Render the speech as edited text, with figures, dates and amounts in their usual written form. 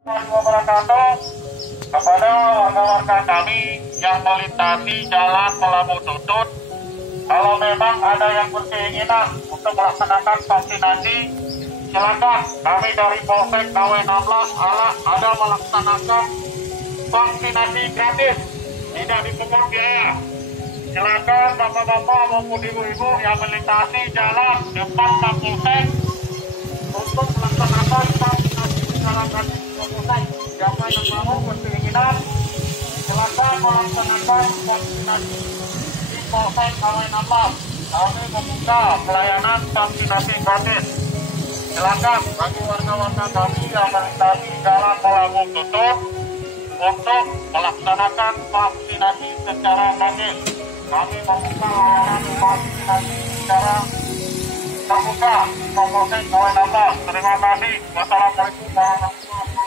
Wabarakatuh kepada warga-warga kami yang melintasi jalan Melabu Tutut. Kalau memang ada yang berkeinginan untuk melaksanakan vaksinasi, silakan. Kami dari Polsek KW 16 ada melaksanakan vaksinasi gratis, tidak dipungut biaya. Silakan bapak-bapak maupun ibu-ibu yang melintasi jalan depan Kapolsek untuk melaksanakan vaksinasi secara gratis. Siapa yang mau berkeinginan, silakan melaksanakan vaksinasi di Polsek KW 16. Kami membuka pelayanan vaksinasi gratis. Silakan bagi warga-warga kami yang melintasi jalan Melabu Tutut untuk melaksanakan vaksinasi secara gratis. Kami membuka layanan vaksinasi secara terbuka di Polsek KW 16. Terima kasih. Wassalamualaikum warahmatullahi wabarakatuh.